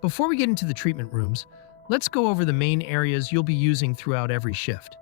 Before we get into the treatment rooms, let's go over the main areas you'll be using throughout every shift.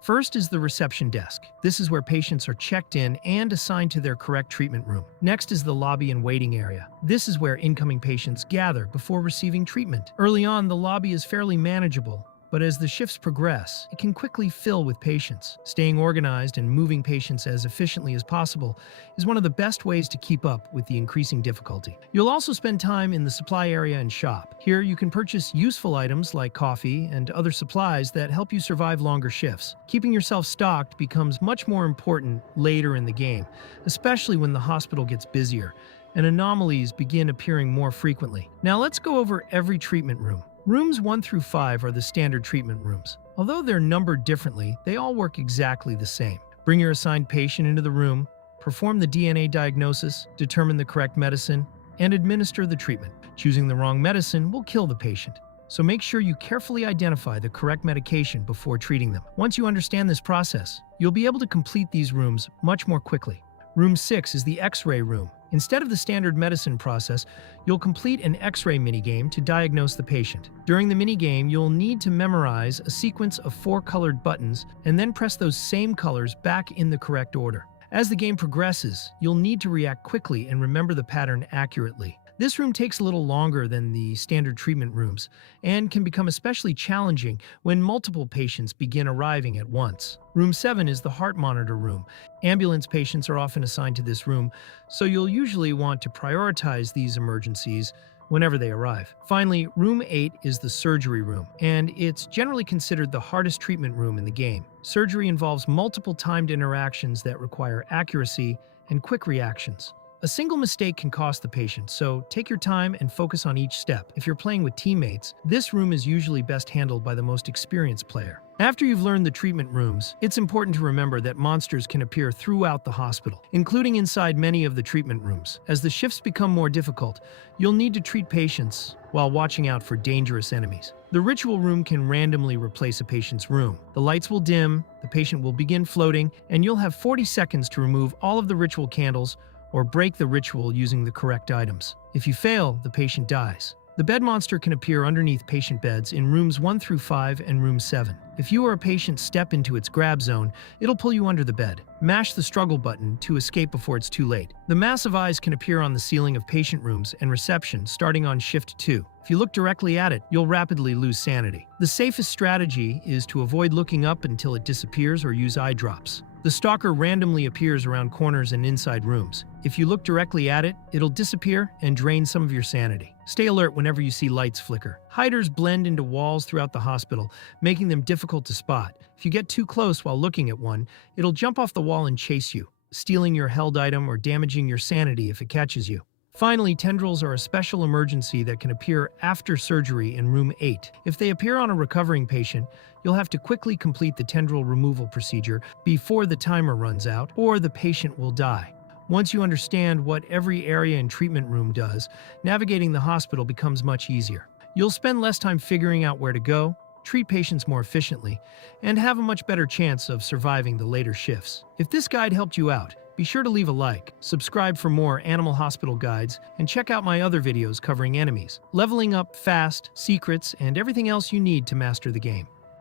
First is the reception desk. This is where patients are checked in and assigned to their correct treatment room. Next is the lobby and waiting area. This is where incoming patients gather before receiving treatment. Early on, the lobby is fairly manageable, but as the shifts progress, it can quickly fill with patients. Staying organized and moving patients as efficiently as possible is one of the best ways to keep up with the increasing difficulty. You'll also spend time in the supply area and shop. Here, you can purchase useful items like coffee and other supplies that help you survive longer shifts. Keeping yourself stocked becomes much more important later in the game, especially when the hospital gets busier and anomalies begin appearing more frequently. Now let's go over every treatment room. Rooms 1 through 5 are the standard treatment rooms. Although they're numbered differently, they all work exactly the same. Bring your assigned patient into the room, perform the DNA diagnosis, determine the correct medicine, and administer the treatment. Choosing the wrong medicine will kill the patient, so make sure you carefully identify the correct medication before treating them. Once you understand this process, you'll be able to complete these rooms much more quickly. Room 6 is the X-ray room. Instead of the standard medicine process, you'll complete an X-ray minigame to diagnose the patient. During the minigame, you'll need to memorize a sequence of 4 colored buttons and then press those same colors back in the correct order. As the game progresses, you'll need to react quickly and remember the pattern accurately. This room takes a little longer than the standard treatment rooms and can become especially challenging when multiple patients begin arriving at once. Room 7 is the heart monitor room. Ambulance patients are often assigned to this room, so you'll usually want to prioritize these emergencies whenever they arrive. Finally, Room 8 is the surgery room, and it's generally considered the hardest treatment room in the game. Surgery involves multiple timed interactions that require accuracy and quick reactions. A single mistake can cost the patient, so take your time and focus on each step. If you're playing with teammates, this room is usually best handled by the most experienced player. After you've learned the treatment rooms, it's important to remember that monsters can appear throughout the hospital, including inside many of the treatment rooms. As the shifts become more difficult, you'll need to treat patients while watching out for dangerous enemies. The ritual room can randomly replace a patient's room. The lights will dim, the patient will begin floating, and you'll have 40 seconds to remove all of the ritual candles or break the ritual using the correct items. If you fail, the patient dies. The bed monster can appear underneath patient beds in rooms 1 through 5 and room 7. If you or a patient step into its grab zone, it'll pull you under the bed. Mash the struggle button to escape before it's too late. The massive eyes can appear on the ceiling of patient rooms and reception starting on shift 2. If you look directly at it, you'll rapidly lose sanity. The safest strategy is to avoid looking up until it disappears or use eye drops. The stalker randomly appears around corners and inside rooms. If you look directly at it, it'll disappear and drain some of your sanity. Stay alert whenever you see lights flicker. Hiders blend into walls throughout the hospital, making them difficult to spot. If you get too close while looking at one, it'll jump off the wall and chase you, stealing your held item or damaging your sanity if it catches you. Finally, tendrils are a special emergency that can appear after surgery in room 8. If they appear on a recovering patient, you'll have to quickly complete the tendril removal procedure before the timer runs out, or the patient will die. Once you understand what every area and treatment room does, navigating the hospital becomes much easier. You'll spend less time figuring out where to go, treat patients more efficiently, and have a much better chance of surviving the later shifts. If this guide helped you out, be sure to leave a like, subscribe for more animal hospital guides, and check out my other videos covering enemies, leveling up fast, secrets, and everything else you need to master the game.